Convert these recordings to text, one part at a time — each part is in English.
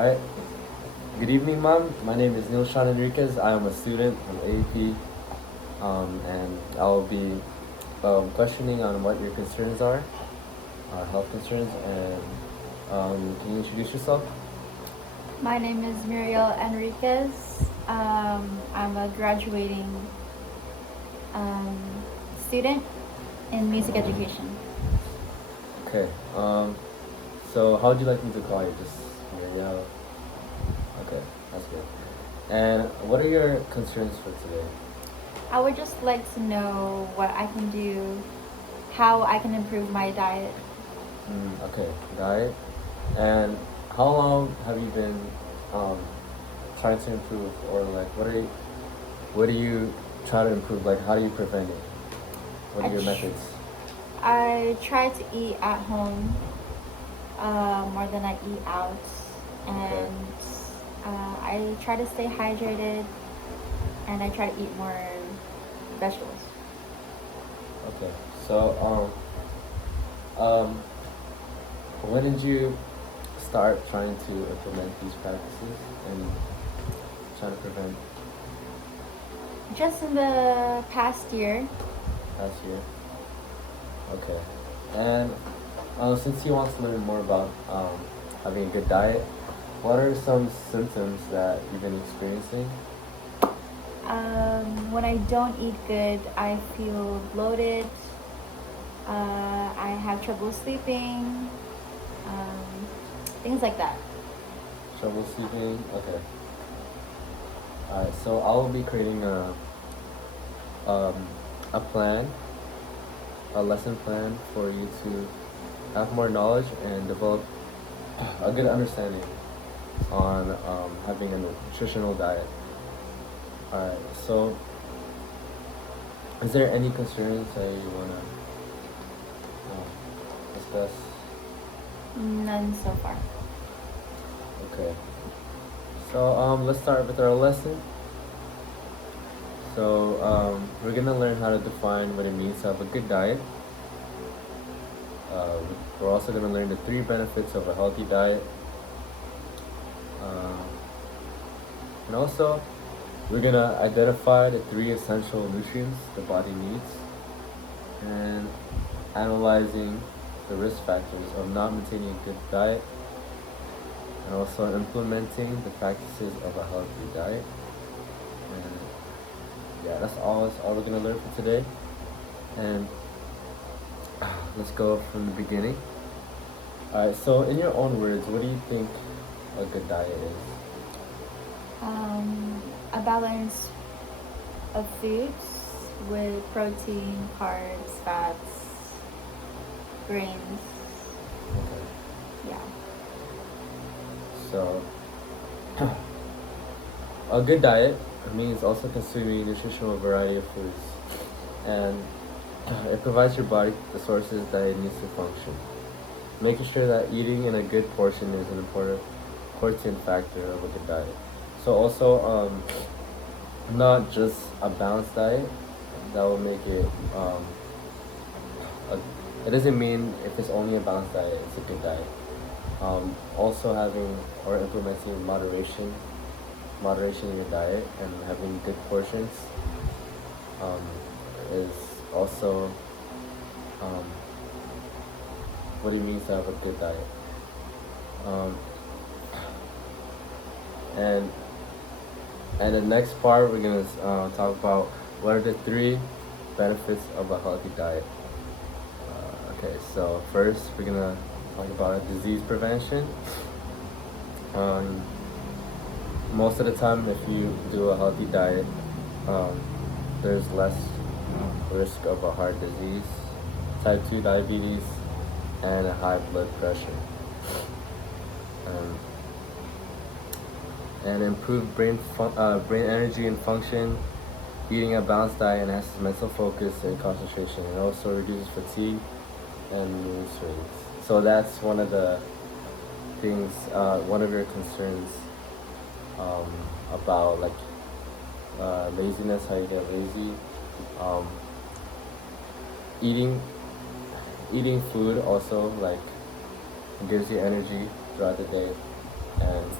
Alright. Good evening, Mom. My name is Neil Sean Enriquez. I am a student from AAP, and I'll be questioning on what your concerns are, health concerns, and can you introduce yourself? My name is Muriel Enriquez. I'm a graduating um, student in music education. Okay. So how would you like me to call you? Just Muriel. Okay, that's good. And what are your concerns for today? I would just like to know what I can do, how I can improve my diet. Okay, diet. And how long have you been um, trying to improve, or like what do you try to improve? Like, how do you prevent it? What I, are your tr- methods? I try to eat at home more than I eat out, Okay. and I try to stay hydrated, and I try to eat more vegetables. Okay. So um, when did you start trying to implement these practices and trying to prevent Just in the past year, last year? Okay. And since you want to learn more about having a good diet, what are some symptoms that you've been experiencing? when I don't eat good, I feel bloated. I have trouble sleeping. Um, things like that. Trouble sleeping? Okay. Alright, so I'll be creating um, a plan, a lesson plan for you to have more knowledge and develop a good understanding on having a nutritional diet. Alright, so is there any concerns that you want to discuss? None so far. Okay. So let's start with our lesson. So we're gonna learn how to define what it means to have a good diet. Uh, we're also gonna learn the 3 benefits of a healthy diet, uh, and also we're gonna identify the 3 essential nutrients the body needs, and analyzing the risk factors of not maintaining a good diet, and also implementing the practices of a healthy diet. And yeah, that's all we're gonna learn for today. And let's go from the beginning. Alright, so in your own words, what do you think a good diet is? A balance of foods with protein, carbs, fats, grains. Okay. Yeah. So a good diet means also consuming a nutritional variety of foods, and it provides your body the sources that it needs to function. Making sure that eating in a good portion is an important factor of a good diet. So also, not just a balanced diet that will make it. A, it doesn't mean if it's only a balanced diet, it's a good diet. Also having or implementing moderation in your diet and having good portions um, is also um, what it means to have a good diet. Um, and and the next part we're gonna talk about what are the 3 benefits of a healthy diet. Okay, so first we're gonna talk about disease prevention. Um, Most of the time, if you do a healthy diet, um, there's less risk of a heart disease, type 2 diabetes, and a high blood pressure. Um, and improved brain energy and function. Eating a balanced diet enhances mental focus and concentration. It also reduces fatigue and mood swings. So that's one of the things, one of your concerns um, about like laziness, how you get lazy. Um, eating eating food also like gives you energy throughout the day. and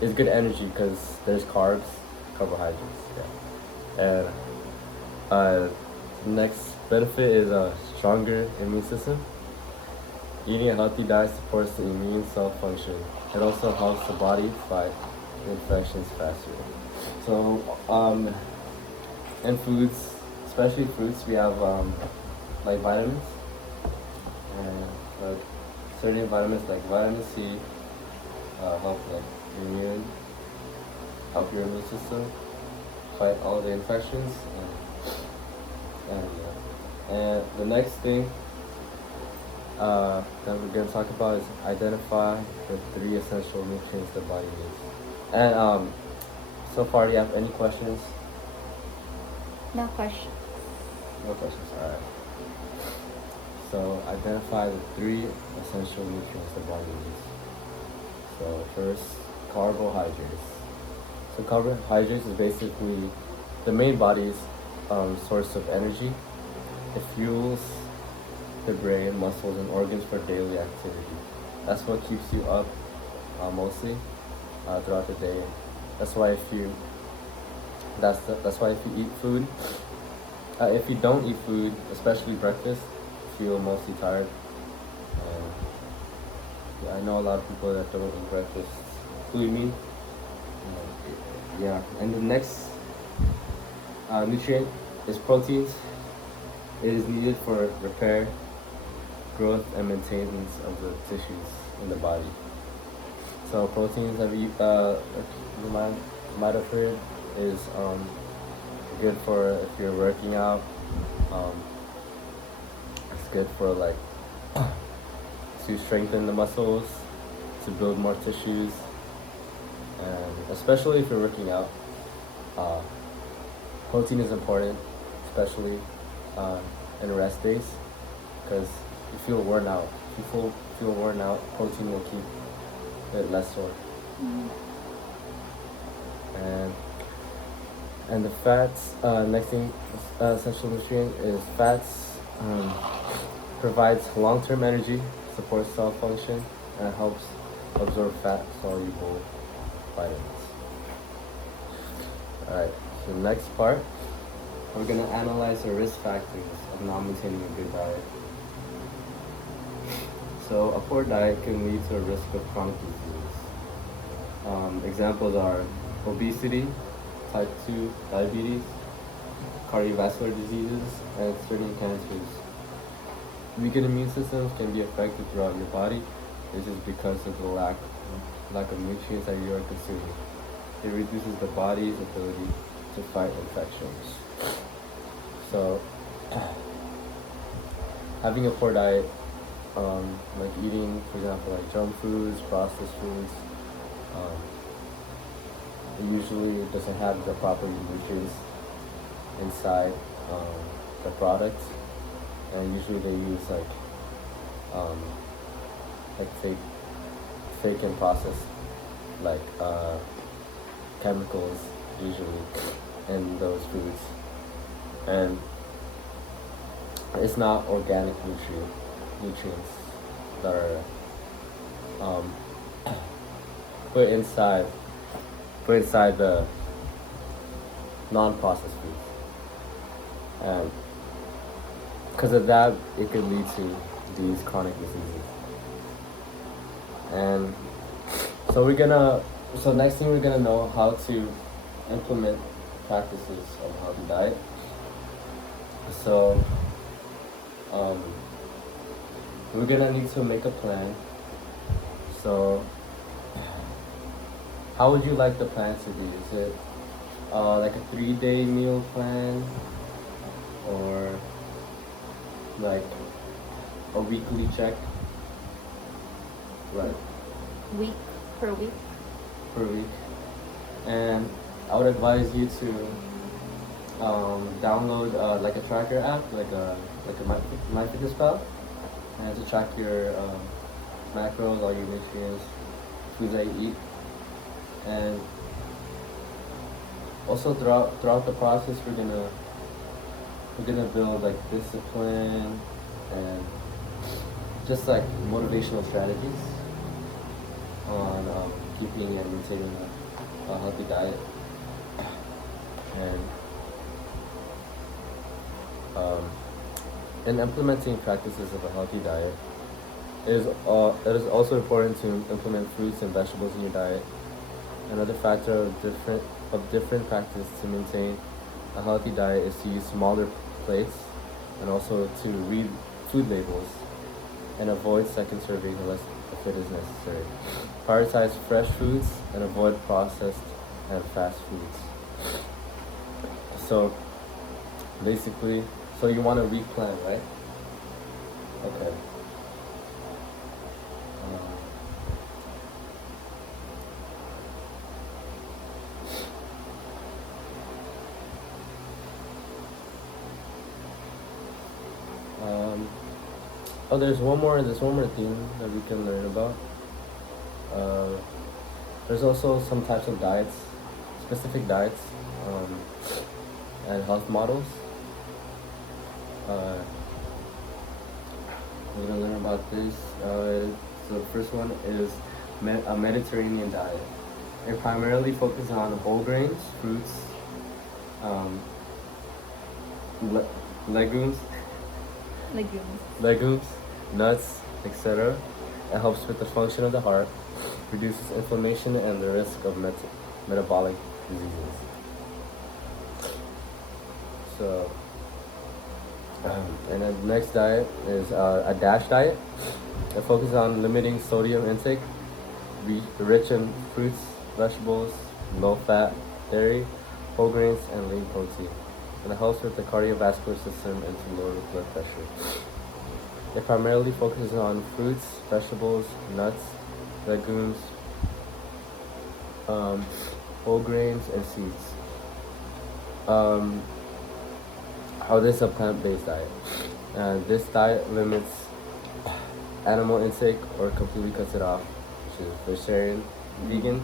it's good energy because there's carbs, carbohydrates. Yeah, and uh, next benefit is a stronger immune system. Eating a healthy diet supports the immune cell function. It also helps the body fight infections faster. So, in foods, especially fruits, we have like vitamins and like certain vitamins like vitamin C help like immune, help your immune system fight all the infections and yeah. And the next thing that we're gonna talk about is identify the three essential nutrients the body needs. And so far, do you have any questions? No question. No questions. All right. So identify the three essential nutrients the body needs. So first, carbohydrates. So carbohydrates is basically the main body's source of energy. It fuels the brain, muscles, and organs for daily activity. That's what keeps you up mostly throughout the day. That's why that's why if you eat food, if you don't eat food, especially breakfast, you feel mostly tired. And yeah, I know a lot of people that don't eat breakfast, including me. Yeah, and the next nutrient is proteins. It is needed for repair, growth, and maintenance of the tissues in the body. So proteins, have you might have heard, is good for if you're working out. Um, it's good for like to strengthen the muscles, to build more tissues, and especially if you're working out, uh, protein is important, especially in rest days, because you feel worn out. If you feel worn out, protein will keep it less sore. Mm-hmm. And the fats. Next thing, essential nutrient is fats. Provides long-term energy, supports cell function, and helps absorb fat-soluble vitamins. All right. So the next part, we're gonna analyze the risk factors of not maintaining a good diet. So a poor diet can lead to a risk of chronic diseases. Examples are obesity, type 2 diabetes, cardiovascular diseases, and certain cancers. Weakened immune systems can be affected throughout your body. This is because of the lack of nutrients that you are consuming. It reduces the body's ability to fight infections. So, having a poor diet, like eating, for example, like junk foods, processed foods, it usually doesn't have the proper nutrients inside the product, and usually they use um, like fake and processed like chemicals usually in those foods, and it's not organic nutrients that are put inside the non-processed foods, and because of that, it could lead to these chronic diseases. And so next thing we're gonna know how to implement practices of healthy diet. So we're gonna need to make a plan. So how would you like the plan to be? Is it like a 3-day meal plan, or like a weekly check, like Week per week. per week? And I would advise you to download like a tracker app, like a MyFitnessPal, and to track your macros, all your nutrients, foods that you eat, and also throughout the process, we're gonna build like discipline and just like motivational strategies on keeping and maintaining a healthy diet, and um, in implementing practices of a healthy diet, it is also important to implement fruits and vegetables in your diet. Another factor of different practice to maintain a healthy diet is to use smaller plates and also to read food labels and avoid second serving unless if it is necessary. Prioritize fresh foods and avoid processed and fast foods. So basically, so you want to replan, right? Okay. Um, um, oh, there's one more thing that we can learn about. Uh, there's also some types of diets, specific diets, um, and health models. Uh, we're gonna learn about this. So the first one is a Mediterranean diet. It primarily focuses on whole grains, fruits, um, le- legumes, Legumes. nuts, etc. It helps with the function of the heart, reduces inflammation and the risk of metabolic diseases. So, and the next diet is a DASH diet. It focuses on limiting sodium intake, rich in fruits, vegetables, low fat, dairy, whole grains, and lean protein. And it helps with the cardiovascular system and to lower blood pressure. It primarily focuses on fruits, vegetables, nuts, legumes, whole grains, and seeds. How this is a plant-based diet. This diet limits animal intake or completely cuts it off, which is vegetarian, vegan.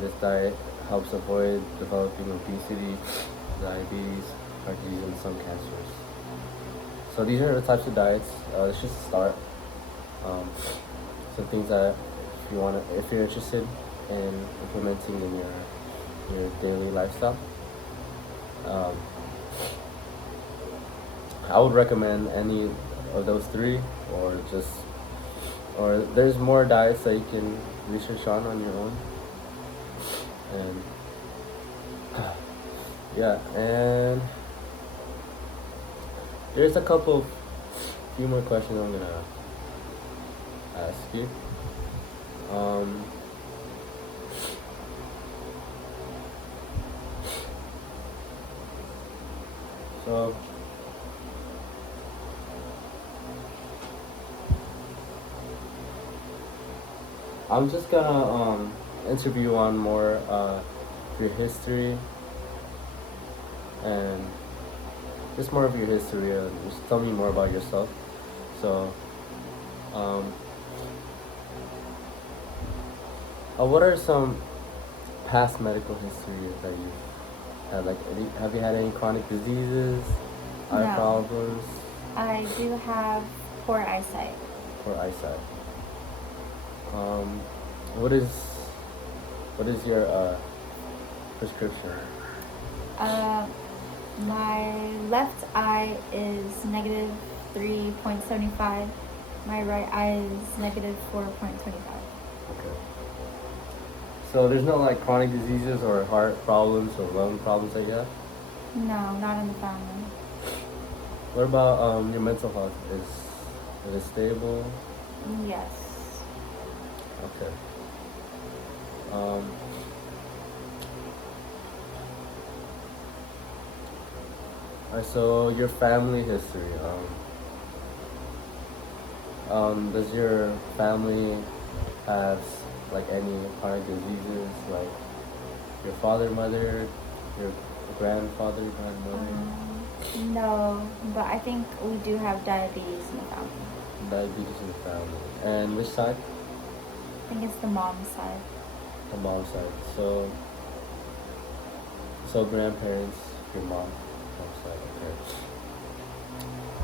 This diet helps avoid developing obesity, diabetes, heart disease, and some cancers. So these are the types of diets. It's just a start. Some things that if you're interested in implementing in your daily lifestyle, I would recommend any of those three, or there's more diets that you can research on your own, and yeah, and there's few more questions I'm gonna ask you. So I'm just gonna interview on more your history and just more of your history and just tell me more about yourself. So, um, what are some past medical history that you've had? Like, have you had any chronic diseases, eye No. problems, I do have poor eyesight. or eyesight? What is your prescription? My left eye is negative 3.75. My right eye is negative 4.25. Okay. So there's no like chronic diseases or heart problems or lung problems that you have? No, not in the family. What about your mental health? Is it stable? Yes. Okay. Alright, so your family history. Does your family have like any chronic diseases, like your father, mother, your grandfather, grandmother? No, but I think we do have diabetes in the family. Diabetes in the family. And which side? I think it's the mom's side. The mom's side. So grandparents, your mom's side, okay.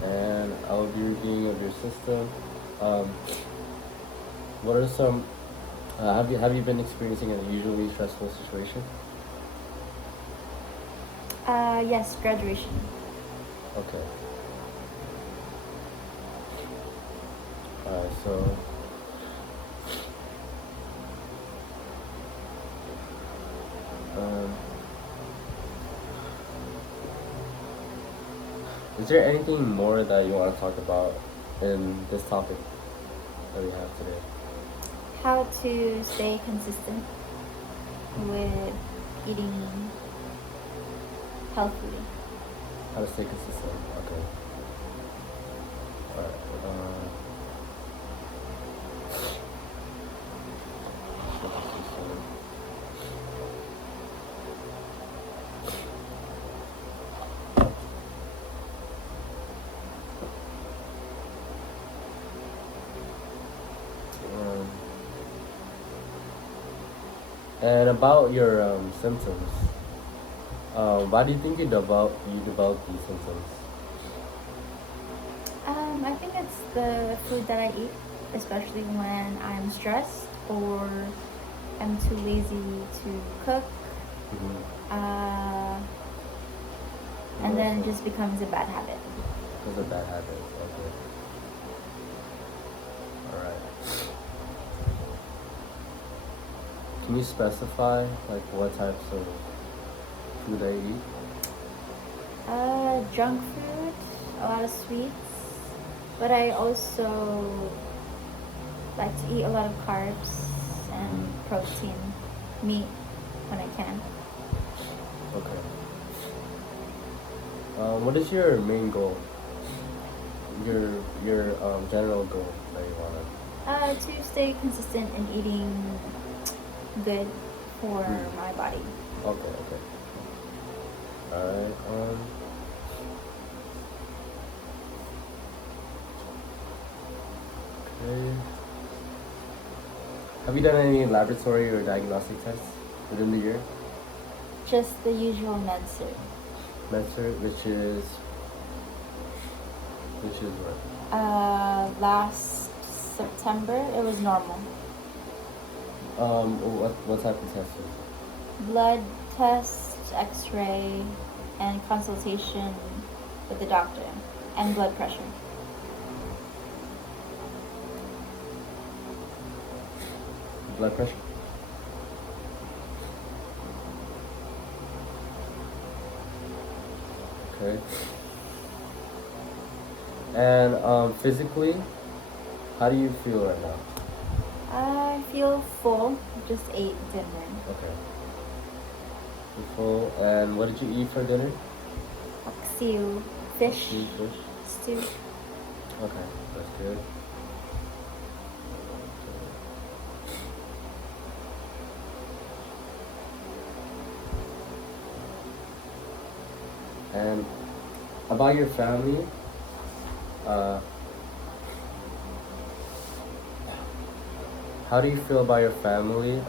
And I'll be reviewing of your system. Um, what are some? Have you been experiencing an unusually stressful situation? Yes, graduation. Okay. So um, is there anything more that you want to talk about in this topic that we have today? How to stay consistent with eating healthily. How to stay consistent? Okay. All right. Stay consistent. Um, and about your symptoms, why do you think you developed these symptoms? I think it's the food that I eat, especially when I'm stressed or I'm too lazy to cook. Mm-hmm. And then it just becomes a bad habit. Because of bad habits. Okay. All right. Can you specify like what types of food I eat? Junk food, a lot of sweets, but I also like to eat a lot of carbs and protein, meat when I can. Okay. What is your main goal? Your general goal that you wanna. To stay consistent in eating good for my body. Okay. Okay. All right. Okay. Have you done any laboratory or diagnostic tests within the year? Just the usual medicine. MedCert, which is what? Last September it was normal. What type of testing? Blood test, X-ray, and consultation with the doctor, and blood pressure. Blood pressure. Okay. And physically, how do you feel right now? I feel full. Just ate dinner. Okay. You're full. And what did you eat for dinner? Paksiw, fish Fish. stew. Okay, that's good. And about your family, uh, how do you feel about your family?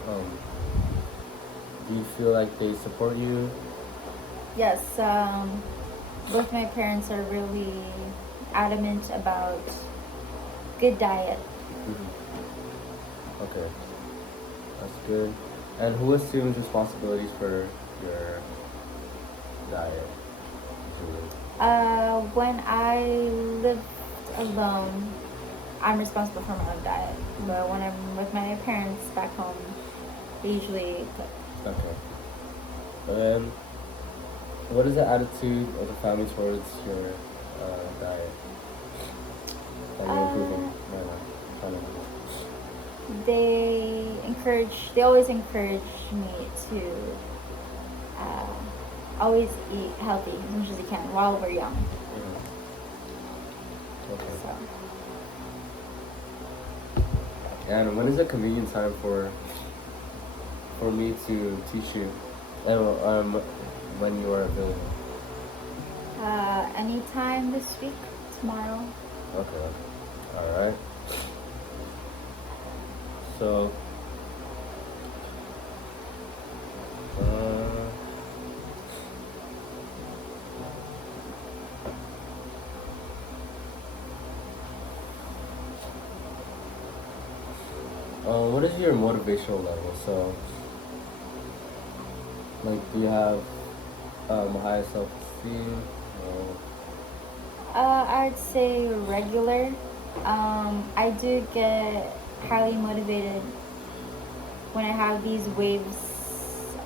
Do you feel like they support you? Yes, both my parents are really adamant about good diet. Mm-hmm. Okay, that's good. And who assumes responsibilities for your diet? When I lived alone, I'm responsible for my own diet. But when I'm with my parents back home, they usually cook. Okay. And what is the attitude of the family towards your diet? That you're improving right now? Trying to improve. They always encourage me to always eat healthy as much as you can while we're young. Okay. So. And when is a convenient time for me to teach you? And when you are available? Anytime this week, tomorrow. Okay. All right. So. What is your motivational level? So, like, do you have high self-esteem? Or, I'd say regular. I do get highly motivated when I have these waves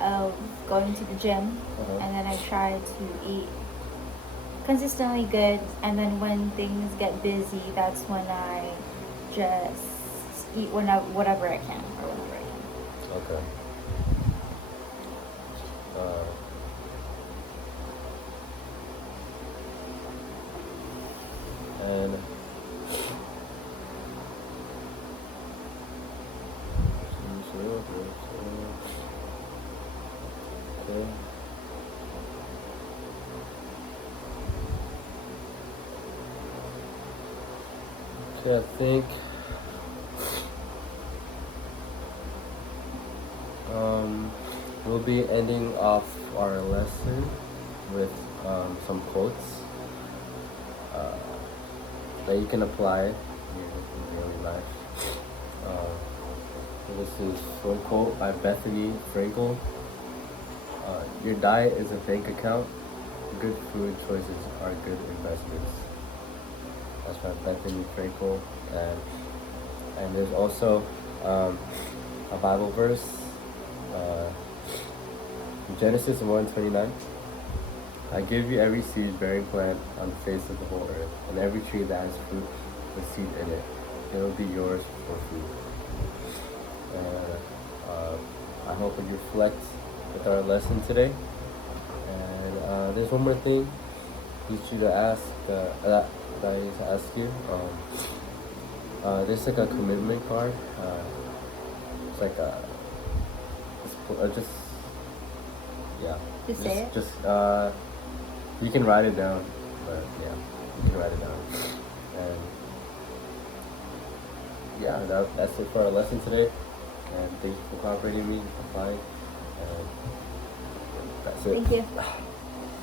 of going to the gym, uh-huh. and then I try to eat consistently good, and then when things get busy, that's when I just eat whatever I can or whenever I can. Okay. Uh, and okay. Okay, I think we'll be ending off our lesson with some quotes uh, that you can apply in your daily life. Uh, so this is one quote by Bethany Frankel. Your diet is a bank account. Good food choices are good investments. That's by Bethany Frankel. And there's also a Bible verse, uh, Genesis 1:29. I give you every seed bearing plant on the face of the whole earth, and every tree that has fruit with seed in it. It will be yours for food. And I hope you reflect with our lesson today. And there's one more thing I need you to ask that I need to ask you. There's like a commitment card. It's like just yeah. Just say it? Just you can write it down, but yeah, you can write it down. And yeah, that's it for our lesson today. And thank you for cooperating with me, applying. And that's it. Thank you.